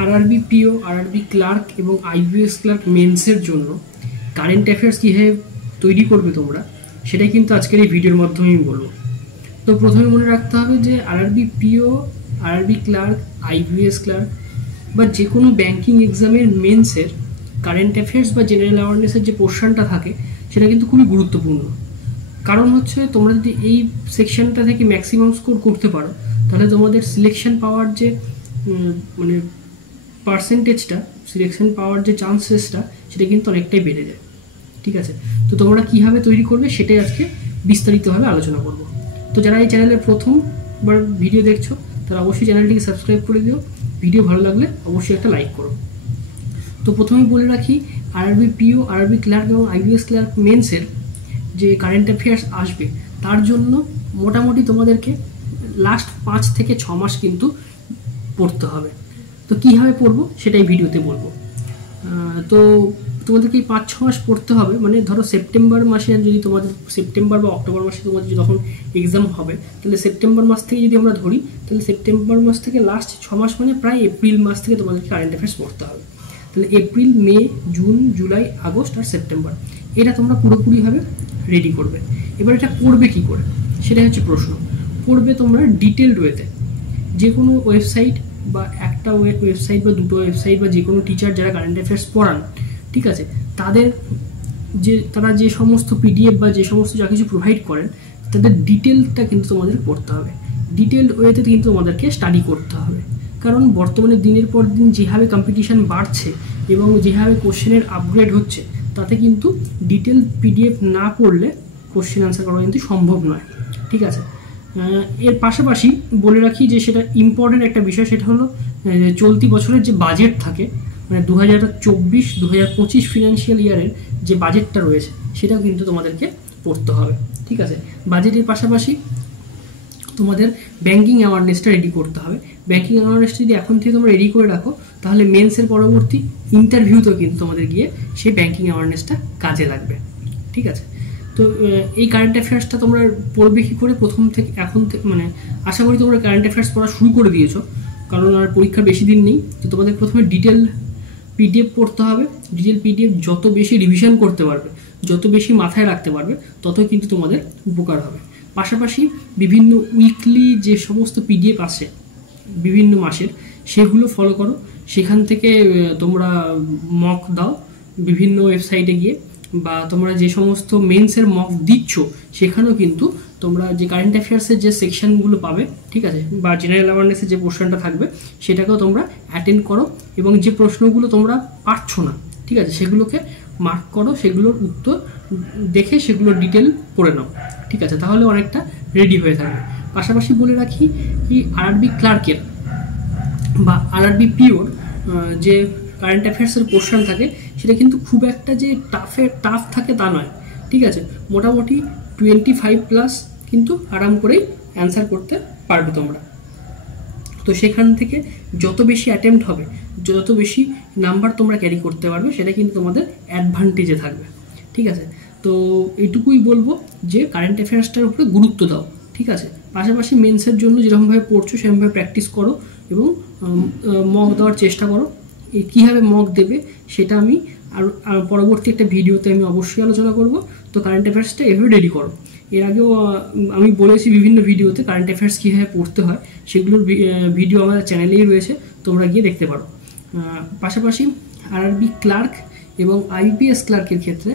RRB PO, RRB clerk এবং IBS clerk মেন্সের জন্য current affairs কীভাবে তৈরি করবে তোমরা, সেটাই কিন্তু আজকের এই ভিডিওর মাধ্যমে আমি বলবো। তো প্রথমে মনে রাখতে হবে যে RRB PO, RRB clerk, IBS clerk বা যে কোনো ব্যাঙ্কিং এক্সামের মেন্সের কারেন্ট অ্যাফেয়ার্স বা জেনারেল অ্যাওয়ারনেসের যে পোর্শনটা থাকে সেটা কিন্তু খুবই গুরুত্বপূর্ণ। কারণ হচ্ছে তোমরা যদি এই সেকশনটা থেকে ম্যাক্সিমাম স্কোর করতে পারো, তাহলে তোমাদের সিলেকশন পাওয়ার যে মানে পার্সেন্টেজটা, সিলেকশন পাওয়ার যে চান্সেসটা, সেটা কিন্তু অনেকটাই বেড়ে যায়। ঠিক আছে, তো তোমরা কীভাবে তৈরি করবে সেটাই আজকে বিস্তারিতভাবে আলোচনা করব। তো যারা এই চ্যানেলে প্রথমবার ভিডিও দেখছো তারা অবশ্যই চ্যানেলটিকে সাবস্ক্রাইব করে দিও। ভিডিও ভালো লাগলে অবশ্যই একটা লাইক করো। তো প্রথমেই বলে রাখি, আরআরবি পিও, আরআরবি ক্লার্ক এবং আইবিএস ক্লার্ক মেন্সের যে কারেন্ট অ্যাফেয়ার্স আসবে তার জন্য মোটামুটি তোমাদেরকে লাস্ট 5 থেকে 6 মাস কিন্তু পড়তে হবে। তো কীভাবে পড়বো সেটাই ভিডিওতে বলবো। তো তোমাদেরকে এই 5-6 মাস পড়তে হবে। মানে ধরো সেপ্টেম্বর মাসে যদি তোমাদের, সেপ্টেম্বর বা অক্টোবর মাসে তোমাদের যখন এক্সাম হবে, তাহলে সেপ্টেম্বর মাস থেকে যদি আমরা ধরি, তাহলে সেপ্টেম্বর মাস থেকে লাস্ট 6 মাস মানে প্রায় এপ্রিল মাস থেকে তোমাদেরকে কারেন্ট অ্যাফেয়ার্স পড়তে হবে। তাহলে এপ্রিল, মে, জুন, জুলাই, আগস্ট আর সেপ্টেম্বর, এটা তোমরা পুরোপুরিভাবে রেডি করবে। এবার এটা পড়বে কী করে সেটাই হচ্ছে প্রশ্ন। পড়বে তোমরা ডিটেলড ওয়েতে, যে কোনো ওয়েবসাইট বা একটা ওয়েবসাইট বা দুটো ওয়েবসাইট বা যে কোনো টিচার যারা কারেন্ট অ্যাফেয়ার্স পড়ান, ঠিক আছে, তারা যে সমস্ত পিডিএফ বা যে সমস্ত যা কিছু প্রোভাইড করেন, তাদের ডিটেলটা কিন্তু তোমাদের পড়তে হবে। ডিটেলড ওয়েতে কিন্তু তোমাদেরকে স্টাডি করতে হবে। কারণ বর্তমানে দিনের পর দিন যেভাবে কম্পিটিশান বাড়ছে এবং যেভাবে কোশ্চেনের আপগ্রেড হচ্ছে, তাতে কিন্তু ডিটেল পিডিএফ না পড়লে কোশ্চেন আনসার করা কিন্তু সম্ভব নয়। ঠিক আছে, এর পাশাপাশি বলে রাখি যে সেটা ইম্পর্টেন্ট একটা বিষয়, সেটা হলো চলতি বছরের যে বাজেট থাকে, মানে 2024-2025 ফিনান্সিয়াল ইয়ারের যে বাজেটটা রয়েছে সেটাও কিন্তু তোমাদেরকে পড়তে হবে। ঠিক আছে, বাজেটের পাশাপাশি তোমাদের ব্যাঙ্কিং অ্যাওয়ারনেসটা রেডি করতে হবে। ব্যাঙ্কিং অ্যাওয়ারনেসটা যদি এখন থেকে তোমরা রেডি করে রাখো, তাহলে মেন্সের পরবর্তী ইন্টারভিউতেও কিন্তু তোমাদের গিয়ে সেই ব্যাঙ্কিং অ্যাওয়ারনেসটা কাজে লাগবে। ঠিক আছে, তো এই কারেন্ট অ্যাফেয়ার্সটা তোমরা পড়বে কী করে, প্রথম থেকে এখন থেকে মানে আশা করি তোমরা কারেন্ট অ্যাফেয়ার্স পড়া শুরু করে দিয়েছো, কারণ আর পরীক্ষার বেশি দিন নেই। তো তোমাদের প্রথমে ডিটেল পিডিএফ পড়তে হবে। ডিটেল পিডিএফ যত বেশি রিভিশন করতে পারবে, যত বেশি মাথায় রাখতে পারবে, ততই কিন্তু তোমাদের উপকার হবে। পাশাপাশি বিভিন্ন উইকলি যে সমস্ত পিডিএফ আসে বিভিন্ন মাসের, সেগুলো ফলো করো। সেখান থেকে তোমরা মক দাও বিভিন্ন ওয়েবসাইটে গিয়ে, বা তোমরা যে সমস্ত মেন্সের মক দিচ্ছ সেখানেও কিন্তু তোমরা যে কারেন্ট অ্যাফেয়ার্সের যে সেকশনগুলো পাবে, ঠিক আছে, বা জেনারেল অ্যাওয়ারনেসের যে পোর্শনটা থাকবে সেটাকেও তোমরা অ্যাটেন্ড করো, এবং যে প্রশ্নগুলো তোমরা পারছো না, ঠিক আছে, সেগুলোকে মার্ক করো, সেগুলোর উত্তর দেখে সেগুলো ডিটেল পড়ে নাও। ঠিক আছে, তাহলে অনেকটা রেডি হয়ে থাকবে। পাশাপাশি বলে রাখি কি, আরআরবি ক্লার্কের বা আরআরবি পিওর যে কারেন্ট অ্যাফেয়ার্সের পোর্শন থাকে, সেটা কিন্তু খুব একটা যে টাফ থাকে তা নয়। ঠিক আছে, মোটামুটি 25+ কিন্তু আরাম করেই অ্যান্সার করতে পারবে তোমরা। তো সেখান থেকে যত বেশি অ্যাটেম্প্ট হবে, যত বেশি নাম্বার তোমরা ক্যারি করতে পারবে, সেটা কিন্তু তোমাদের অ্যাডভান্টেজে থাকবে। ঠিক আছে, তো এটুকুই বলবো যে কারেন্ট অ্যাফেয়ার্সটার উপরে গুরুত্ব দাও। ঠিক আছে, পাশাপাশি মেন্সের জন্য যেরকমভাবে পড়ছো সেরকমভাবে প্র্যাকটিস করো এবং মক দেওয়ার চেষ্টা করো। কীভাবে মক দেবে সেটা আমি আর পরবর্তী একটা ভিডিওতে আমি অবশ্যই আলোচনা করব। তো কারেন্ট অ্যাফেয়ার্সটা এভাবে রেডি করো। এর আগেও আমি বলেছি বিভিন্ন ভিডিওতে কারেন্ট অ্যাফেয়ার্স কীভাবে পড়তে হয়, সেগুলোর ভিডিও আমার চ্যানেলেই রয়েছে, তোমরা গিয়ে দেখতে পারো। পাশাপাশি আরআরবি ক্লার্ক এবং আইপিএস ক্লার্কের ক্ষেত্রে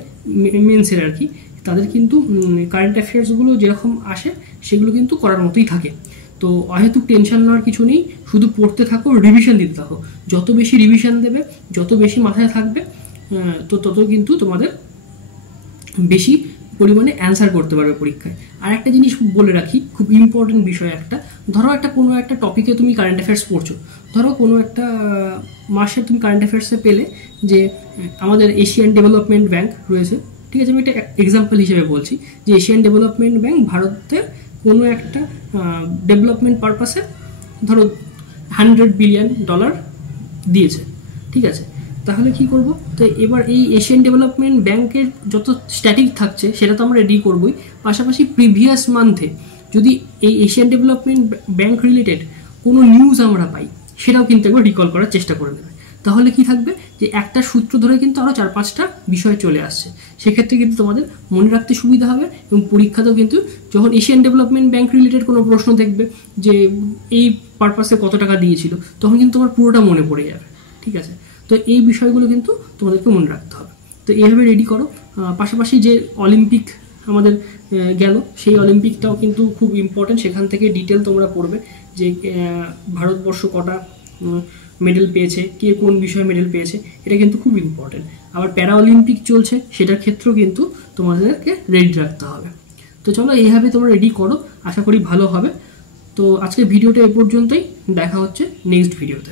মেন্সের আর কি, তাদের কিন্তু কারেন্ট অ্যাফেয়ার্সগুলো যেরকম আসে সেগুলো কিন্তু করার মতোই থাকে। তো অহেতুক টেনশন নেওয়ার কিছু নেই, শুধু পড়তে থাকো, রিভিশন দিতে থাকো। যত বেশি রিভিশন দেবে, যত বেশি মাথায় থাকবে, তো তত কিন্তু তোমাদের বেশি পরিমাণে অ্যান্সার করতে পারবে পরীক্ষায়। আর একটা জিনিস বলে রাখি, খুব ইম্পর্টেন্ট বিষয় একটা, ধরো কোনো একটা টপিকে তুমি কারেন্ট অ্যাফেয়ার্স পড়ছো, ধরো কোনো একটা মাসে তুমি কারেন্ট অ্যাফেয়ার্সে পেলে যে আমাদের এশিয়ান ডেভেলপমেন্ট ব্যাংক রয়েছে, ঠিক আছে, আমি একটা এক্সাম্পল হিসেবে বলছি যে এশিয়ান ডেভেলপমেন্ট ব্যাংক ভারতের কোনো একটা ডেভেলপমেন্ট পারপাসে ধরো $100 বিলিয়ন দিয়েছে। ঠিক আছে, তাহলে কি করব, তো এবার এই এশিয়ান ডেভেলপমেন্ট ব্যাংকের যত স্ট্যাটিক থাকছে সেটা তো আমরা রেডি করবই। পাশাপাশি প্রিভিয়াস মান্থে যদি এই এশিয়ান ডেভেলপমেন্ট ব্যাংক রিলেটেড কোনো নিউজ আমরা পাই, সেটাও কিন্তু একবার রিকল করার চেষ্টা করে নেবে। তাহলে কি থাকবে যে একটা সূত্র ধরে কিন্তু আরও 4-5টা বিষয় চলে আসছে, সেক্ষেত্রে কিন্তু তোমাদের মনে রাখতে সুবিধা হবে। এবং পরীক্ষাতেও কিন্তু যখন এশিয়ান ডেভেলপমেন্ট ব্যাংক রিলেটেড কোনো প্রশ্ন দেখবে যে এই পারপাসে কত টাকা দিয়েছিল, তখন কিন্তু তোমার পুরোটা মনে পড়ে যাবে। ঠিক আছে, তো এই বিষয়গুলো কিন্তু তোমাদেরকে মনে রাখতে হবে। তো এইভাবে রেডি করো। পাশাপাশি যে অলিম্পিক আমাদের গেল, সেই অলিম্পিকটাও কিন্তু খুব ইম্পর্টেন্ট। সেখান থেকে ডিটেল তোমরা পড়বে যে ভারতবর্ষ কটা মেডেল পেয়েছে, কে কোন বিষয়ে মেডেল পেয়েছে, এটা কিন্তু খুব ইম্পর্টেন্ট। আবার প্যারা অলিম্পিক চলছে, সেটার ক্ষেত্রেও কিন্তু তোমাদেরকে রেডি রাখতে হবে। তো চলো এইভাবে তোমরা রেডি করো, আশা করি ভালো হবে। তো আজকের ভিডিওটা এ পর্যন্তই, দেখা হচ্ছে নেক্সট ভিডিওতে।